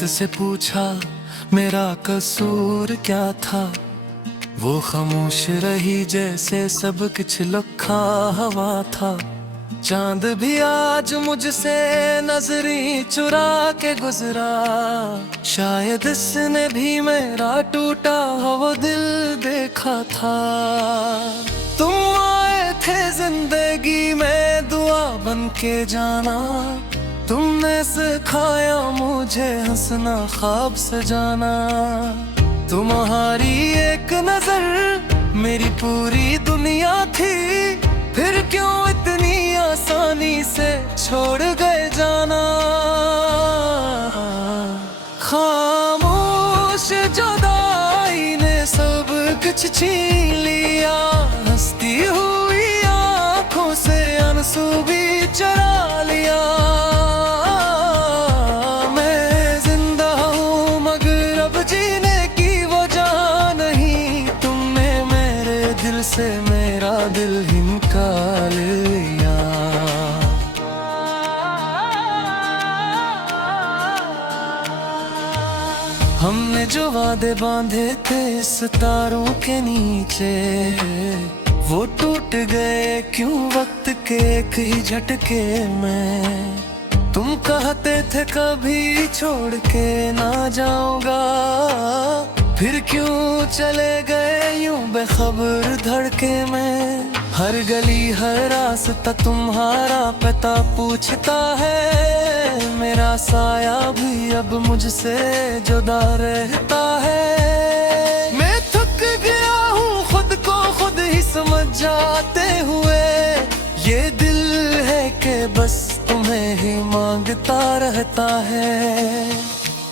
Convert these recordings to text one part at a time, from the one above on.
वक्त से पूछा मेरा कसूर क्या था, वो खामोश रही जैसे सब कुछ लखा हवा था। चांद भी आज मुझसे नजरें चुरा के गुजरा, शायद इसने भी मेरा टूटा वो दिल देखा था। तुम आए थे जिंदगी में दुआ बन के जाना, तुमने सिखाया मुझे हंसना ख्वाब सजाना। तुम्हारी एक नजर मेरी पूरी दुनिया थी, फिर क्यों इतनी आसानी से छोड़ गए जाना। खामोश जुदाई ने सब कुछ छीन लिया, हंसती हुई आंखों से आंसू भी चुरा लिया। मैं जिंदा हूँ मगर अब जीने की वजह नहीं, तुमने मेरे दिल से मेरा दिल ही निकाल लिया। हमने जो वादे बांधे थे सितारों के नीचे, वो टूट गए क्यों वक्त के एक ही झटके में। तुम कहते थे कभी छोड़ के ना जाऊंगा, फिर क्यों चले गए यूं बेखबर धड़के में। हर गली हर रास्ता तुम्हारा पता पूछता है, मेरा साया भी अब मुझसे जुदा रहता है। मैं थक गया हूँ खुद को खुद ही समझ जाते हुए, ये दिल है कि बस तुम्हें ही मांगता रहता है।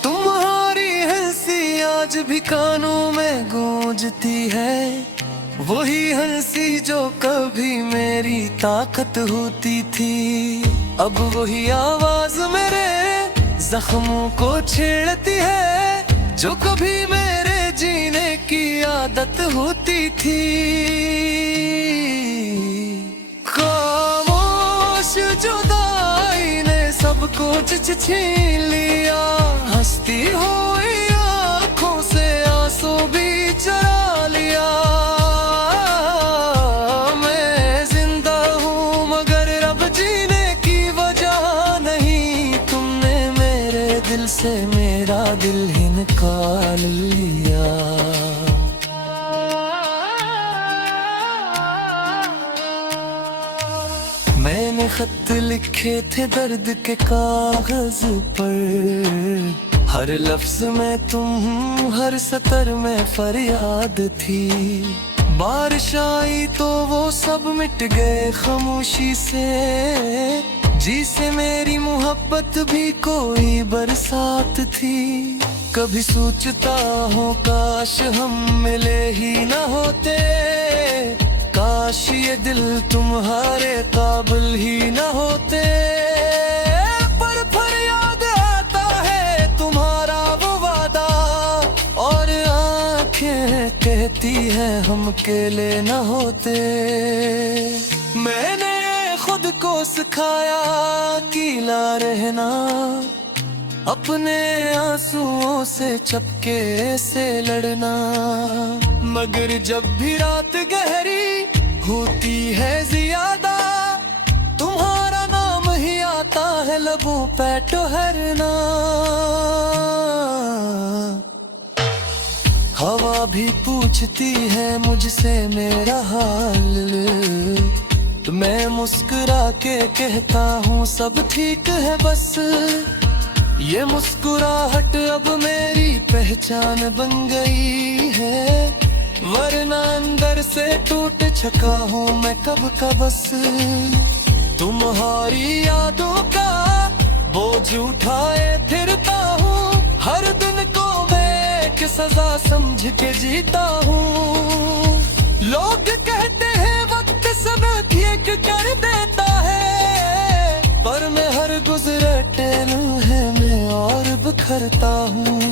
तुम्हारी हंसी आज भी कानों में गूंजती है, वही हंसी जो कभी मेरी ताकत होती थी। अब वही आवाज मेरे जख्मों को छेड़ती है, जो कभी मेरे जीने की आदत होती थी। खामोश जुदाई ने सब कुछ छीन लिया, हंसती हुई आंखों से आंसू भी चुरा लिया। मैं जिंदा हूँ मगर अब जीने की वजह नहीं, तुमने मेरे दिल से मेरा दिल ही निकाल लिया। मैंने खत लिखे थे दर्द के कागज पर, हर लफ्ज में तुम हर सतर में फरियाद थी। बारिश आई तो वो सब मिट गए खामोशी से, जी से मेरी मोहब्बत भी कोई बरसात थी। कभी सोचता हूँ काश हम मिले ही न होते, काश ये दिल तुम्हारे काबिल ही न होते। पर फरियाद आता है तुम्हारा वो वादा, और आंखें कहती है हम अकेले न होते। मैंने खुद को सिखाया कीला रहना, अपने आंसुओं से चपके से लड़ना। मगर जब भी रात गहरी होती है ज्यादा, तुम्हारा नाम ही आता है लबों पे ठहरना। हवा भी पूछती है मुझसे मेरा हाल, तो मैं मुस्कुरा के कहता हूँ सब ठीक है बस। ये मुस्कुराहट अब मेरी पहचान बन गई है, वरना अंदर से टूट चुका हूँ मैं कब का बस। तुम्हारी यादों का बोझ उठाए फिरता हूँ, हर दिन को मैं एक सजा समझ के जीता हूँ। लोग कहते हैं वक्त सब ठीक कर देता है, पर मैं हर गुजरे टेलू है मैं और बिखरता हूँ।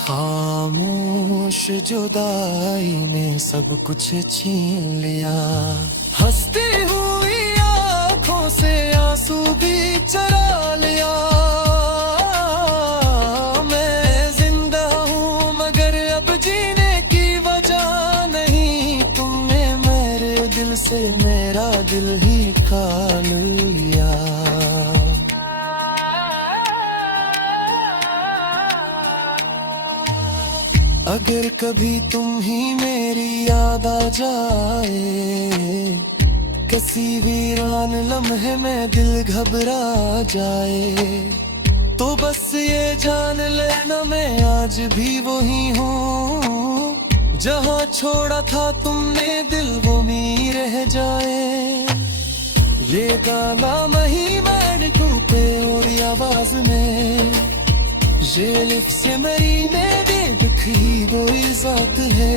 खामोश जुदाई ने सब कुछ छीन लिया, हंसती हुई आँखों आंखों से आंसू भी चरा लिया। मैं जिंदा हूँ मगर अब जीने की वजह नहीं, तुमने मेरे दिल से मेरा दिल ही काल लिया। अगर कभी तुम ही मेरी याद आ जाए, किसी वीरान लम्हे में दिल घबरा जाए, तो बस ये जान लेना मैं आज भी वही हूँ, जहाँ छोड़ा था तुमने दिल वो मी रह जाए। ये गाना मही मैंने टूटे और आवाज में, ये लिप से मेरी मेरी बिखरी कोई जात है।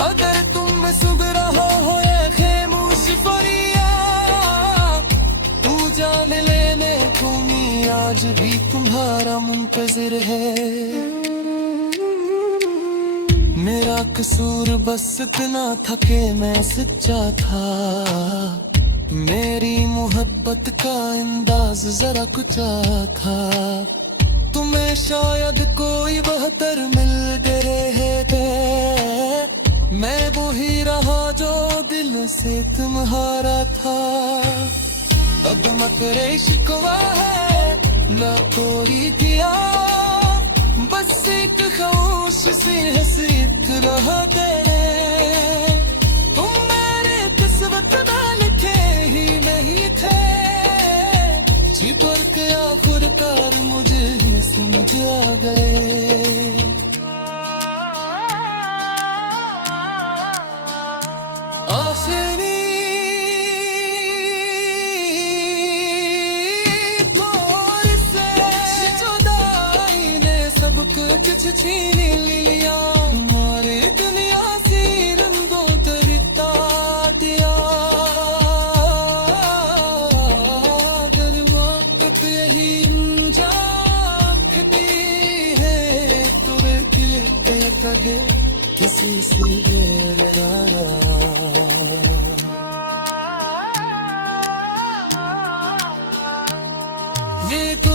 अगर तुम सुग रहा हो या खेमोश फरिया, तू जान लेने तुम्हें आज भी तुम्हारा मुंतजिर है। मेरा कसूर बस इतना था कि मैं सच्चा था, मेरी मोहब्बत का अंदाज जरा कुचा था। तुम्हें शायद कोई बेहतर मिल गए थे, मैं वो ही रहा जो दिल से तुम्हारा था। अब मकरे शिकवा है न कोई किया, बस एक खामोश सी हसरत रहा तेरे। तुम मेरे किस्मत में लिखे ही नहीं थे, पर के आखिरकार मुझे ही समझ आ गए। आखिरी दौर से जुदाई ने सब कुछ छीन लिया, हमारे दुनिया से रंगों तरता दिया। किसी से ये तो